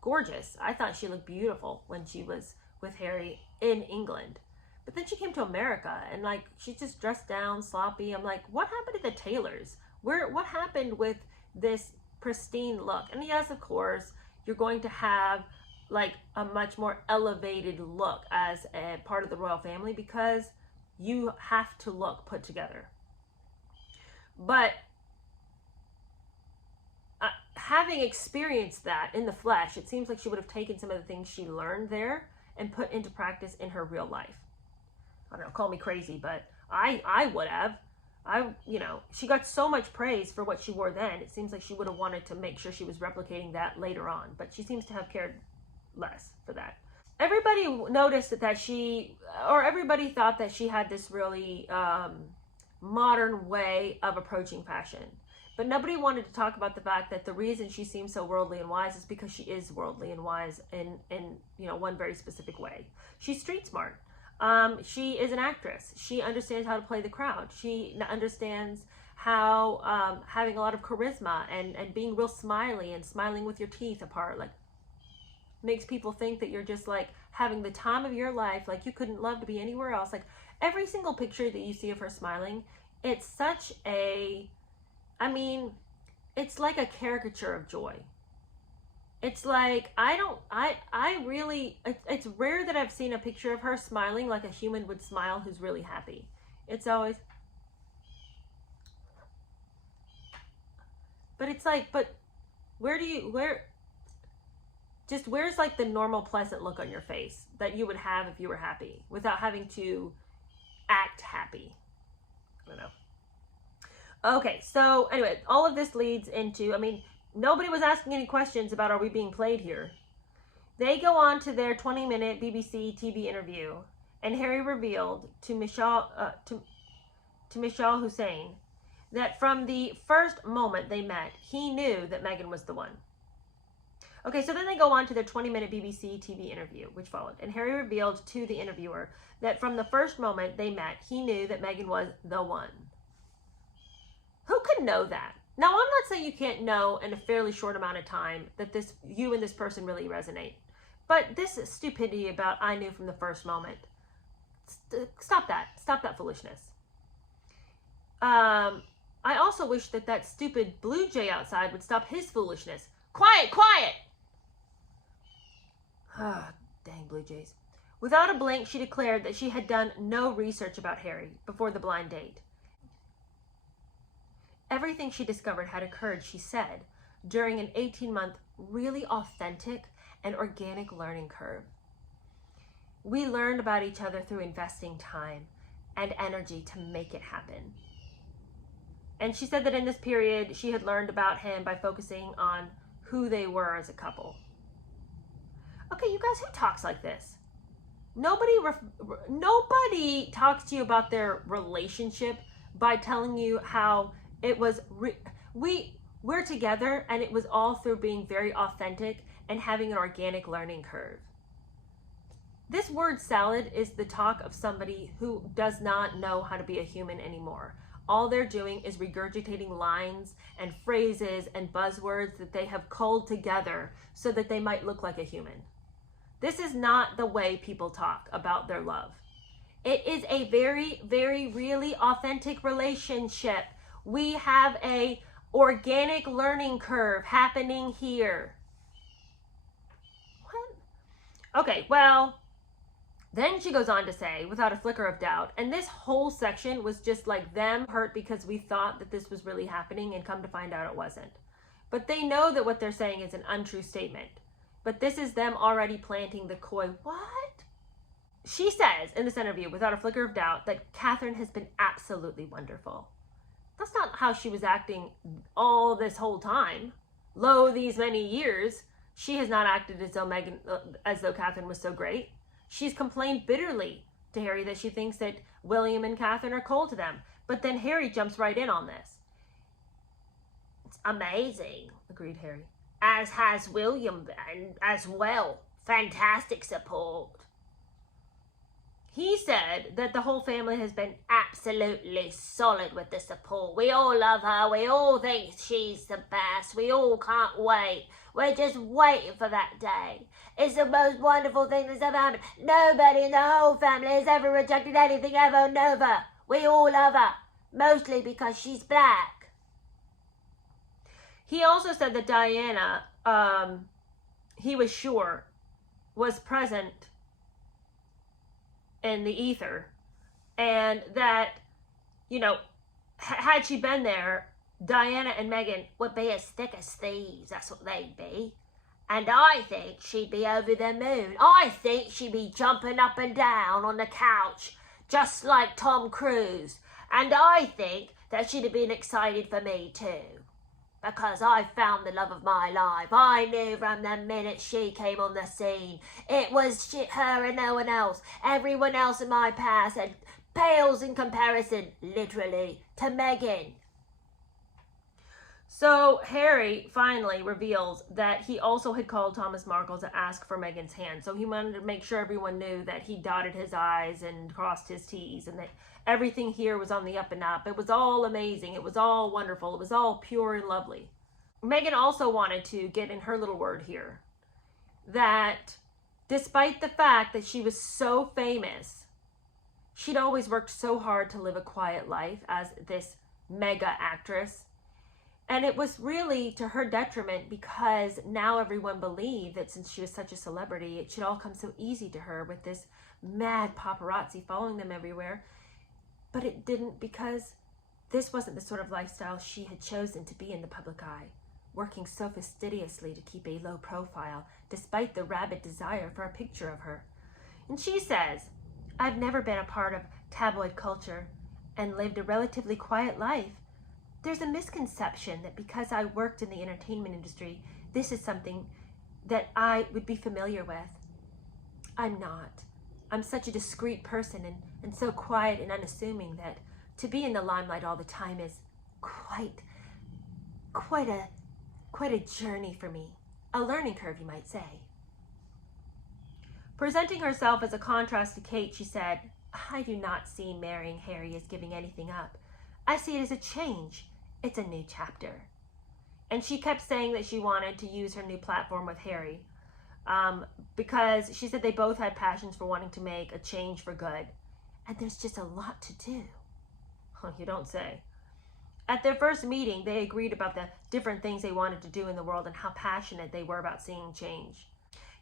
gorgeous. I thought she looked beautiful when she was with Harry in England. But then she came to America and like she's just dressed down, sloppy. I'm like, what happened to the tailors? What happened with this pristine look? And yes, of course, you're going to have like a much more elevated look as a part of the royal family because you have to look put together. But having experienced that in the flesh, it seems like she would have taken some of the things she learned there and put into practice in her real life. I don't know, call me crazy, but I would have. She got so much praise for what she wore then. It seems like she would have wanted to make sure she was replicating that later on, but she seems to have cared less for that. Everybody noticed everybody thought that she had this really modern way of approaching fashion. But nobody wanted to talk about the fact that the reason she seems so worldly and wise is because she is worldly and wise in one very specific way. She's street smart. She is an actress. She understands how to play the crowd. She understands how having a lot of charisma and being real smiley and smiling with your teeth apart, like, makes people think that you're just like having the time of your life, like you couldn't love to be anywhere else. Like every single picture that you see of her smiling, it's such a, I mean, it's like a caricature of joy. It's like, I really, it's rare that I've seen a picture of her smiling like a human would smile who's really happy. It's always, but it's like, but where's like the normal pleasant look on your face that you would have if you were happy without having to act happy? I don't know. Okay, so anyway, all of this leads into, I mean, nobody was asking any questions about are we being played here. They go on to their 20-minute BBC TV interview, and Harry revealed to Michelle Hussein that from the first moment they met, he knew that Meghan was the one. Okay, so then they go on to their 20-minute BBC TV interview, which followed, and Harry revealed to the interviewer that from the first moment they met, he knew that Meghan was the one. Who could know that? Now, I'm not saying you can't know in a fairly short amount of time that you and this person really resonate, but this stupidity about I knew from the first moment, stop that foolishness. I also wish that stupid blue jay outside would stop his foolishness. Quiet! Ah, dang blue jays. Without a blink, she declared that she had done no research about Harry before the blind date. Everything she discovered had occurred, she said, during an 18-month, really authentic and organic learning curve. We learned about each other through investing time and energy to make it happen. And she said that in this period, she had learned about him by focusing on who they were as a couple. Okay, you guys, who talks like this? Nobody talks to you about their relationship by telling you how it was, we're together and it was all through being very authentic and having an organic learning curve. This word salad is the talk of somebody who does not know how to be a human anymore. All they're doing is regurgitating lines and phrases and buzzwords that they have culled together so that they might look like a human. This is not the way people talk about their love. It is a very, very, really authentic relationship. We have a organic learning curve happening here. What? Okay, well, then she goes on to say, without a flicker of doubt, and this whole section was just like them hurt because we thought that this was really happening and come to find out it wasn't. But they know that what they're saying is an untrue statement. But this is them already planting the coy, what? She says in this interview, without a flicker of doubt, that Catherine has been absolutely wonderful. That's not how she was acting all this whole time. Lo, these many years, she has not acted as though Catherine was so great. She's complained bitterly to Harry that she thinks that William and Catherine are cold to them. But then Harry jumps right in on this. It's amazing, agreed Harry. As has William and as well. Fantastic support. He said that the whole family has been absolutely solid with the support. We all love her. We all think she's the best. We all can't wait. We're just waiting for that day. It's the most wonderful thing that's ever happened. Nobody in the whole family has ever rejected anything ever over. We all love her. Mostly because she's black. He also said that Diana, he was sure, was present in the ether, and that, you know, had she been there, Diana and Meghan would be as thick as thieves. That's what they'd be. And I think she'd be over the moon. I think she'd be jumping up and down on the couch, just like Tom Cruise. And I think that she'd have been excited for me too. Because I found the love of my life. I knew from the minute she came on the scene. It was her and no one else. Everyone else in my past had pales in comparison, literally, to Meghan. So Harry finally reveals that he also had called Thomas Markle to ask for Meghan's hand. So he wanted to make sure everyone knew that he dotted his I's and crossed his T's, and that everything here was on the up and up. It was all amazing. It was all wonderful. It was all pure and lovely. Meghan also wanted to get in her little word here that despite the fact that she was so famous, she'd always worked so hard to live a quiet life as this mega actress. And it was really to her detriment, because now everyone believed that since she was such a celebrity, it should all come so easy to her with this mad paparazzi following them everywhere. But it didn't, because this wasn't the sort of lifestyle she had chosen to be in the public eye, working so fastidiously to keep a low profile despite the rabid desire for a picture of her. And she says, "I've never been a part of tabloid culture and lived a relatively quiet life. There's a misconception that because I worked in the entertainment industry, this is something that I would be familiar with. I'm not. I'm such a discreet person and so quiet and unassuming that to be in the limelight all the time is quite a journey for me. A learning curve, you might say." Presenting herself as a contrast to Kate, she said, "I do not see marrying Harry as giving anything up. I see it as a change. It's a new chapter." And she kept saying that she wanted to use her new platform with Harry because she said they both had passions for wanting to make a change for good. And there's just a lot to do. Oh, you don't say. At their first meeting, they agreed about the different things they wanted to do in the world and how passionate they were about seeing change.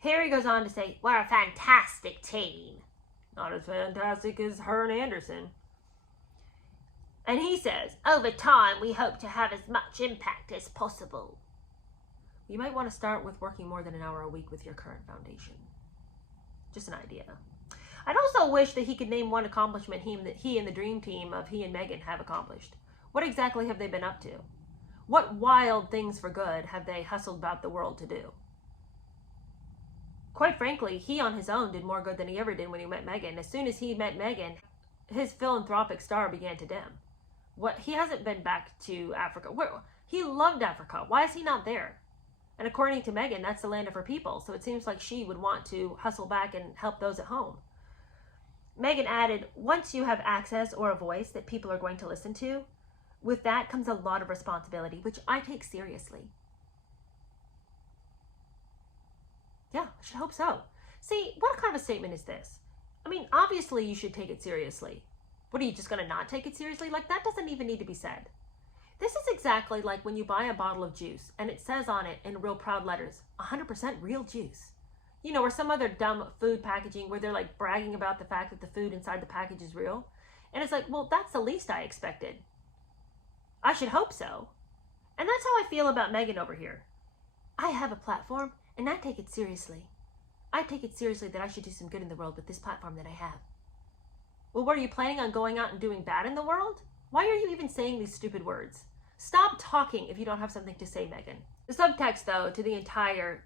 Harry goes on to say, "We're a fantastic team." Not as fantastic as her and Anderson. And he says, "Over time, we hope to have as much impact as possible." You might want to start with working more than an hour a week with your current foundation. Just an idea. I'd also wish that he could name one accomplishment he and the dream team of he and Meghan have accomplished. What exactly have they been up to? What wild things for good have they hustled about the world to do? Quite frankly, he on his own did more good than he ever did when he met Meghan. As soon as he met Meghan, his philanthropic star began to dim. He hasn't been back to Africa. He loved Africa. Why is he not there? And according to Meghan, that's the land of her people. So it seems like she would want to hustle back and help those at home. Meghan added, "Once you have access or a voice that people are going to listen to, with that comes a lot of responsibility, which I take seriously." Yeah, I should hope so. See, what kind of a statement is this? I mean, obviously you should take it seriously. What, are you just going to not take it seriously? Like, that doesn't even need to be said. This is exactly like when you buy a bottle of juice and it says on it in real proud letters, 100% real juice. You know, or some other dumb food packaging where they're like bragging about the fact that the food inside the package is real. And it's like, well, that's the least I expected. I should hope so. And that's how I feel about Meghan over here. I have a platform and I take it seriously. I take it seriously that I should do some good in the world with this platform that I have. Well, what, are you planning on going out and doing bad in the world? Why are you even saying these stupid words? Stop talking if you don't have something to say, Meghan. The subtext, though, to the entire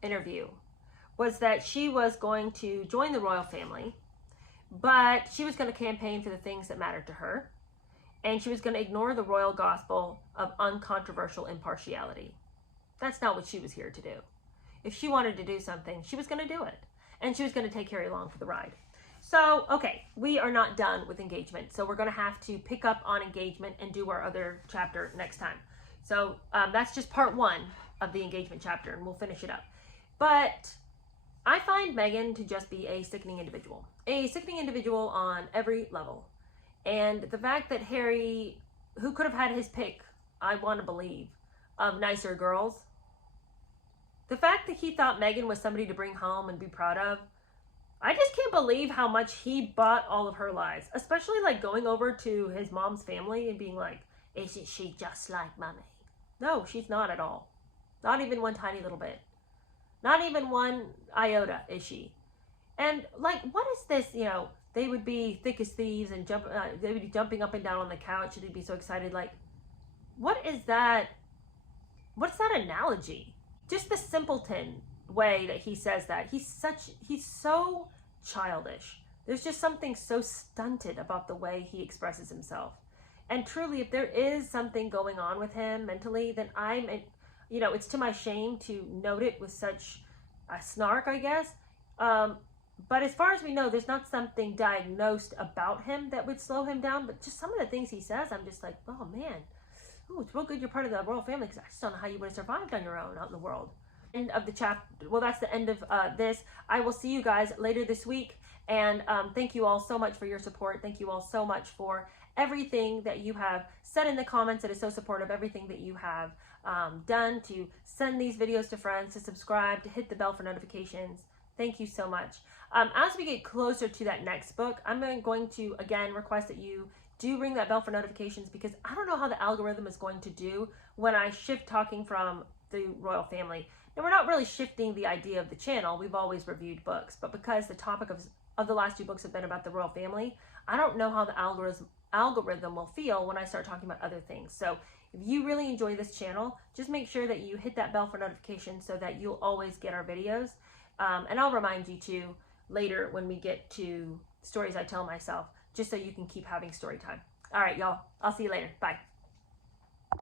interview was that she was going to join the royal family, but she was going to campaign for the things that mattered to her, and she was going to ignore the royal gospel of uncontroversial impartiality. That's not what she was here to do. If she wanted to do something, she was going to do it, and she was going to take Harry along for the ride. So, okay, we are not done with engagement. So we're going to have to pick up on engagement and do our other chapter next time. So that's just part one of the engagement chapter, and we'll finish it up. But I find Meghan to just be a sickening individual. A sickening individual on every level. And the fact that Harry, who could have had his pick, I want to believe, of nicer girls, the fact that he thought Meghan was somebody to bring home and be proud of, I just can't believe how much he bought all of her lies, especially like going over to his mom's family and being like, "Isn't she just like mommy?" No, she's not at all. Not even one tiny little bit. Not even one iota is she. And like, what is this, you know, they would be thick as thieves and they would be jumping up and down on the couch and they'd be so excited. Like, what is that? What's that analogy? Just the simpleton way that he says that. He's so childish. There's just something so stunted about the way he expresses himself. And truly, if there is something going on with him mentally, then it's to my shame to note it with such a snark, I guess. But as far as we know, there's not something diagnosed about him that would slow him down. But just some of the things he says, I'm just like, oh man, oh, it's real good you're part of the royal family, because I just don't know how you would have survived on your own out in the world. End of the chapter. Well, that's the end of this. I will see you guys later this week. And thank you all so much for your support. Thank you all so much for everything that you have said in the comments that is so supportive, everything that you have done to send these videos to friends, to subscribe, to hit the bell for notifications. Thank you so much. As we get closer to that next book, I'm going to, again, request that you do ring that bell for notifications, because I don't know how the algorithm is going to do when I shift talking from the royal family. Now, we're not really shifting the idea of the channel. We've always reviewed books, but because the topic of the last 2 books have been about the royal family, I don't know how the algorithm will feel when I start talking about other things. So if you really enjoy this channel, just make sure that you hit that bell for notifications so that you'll always get our videos. And I'll remind you too later when we get to stories I tell myself, just so you can keep having story time. All right, y'all. I'll see you later. Bye.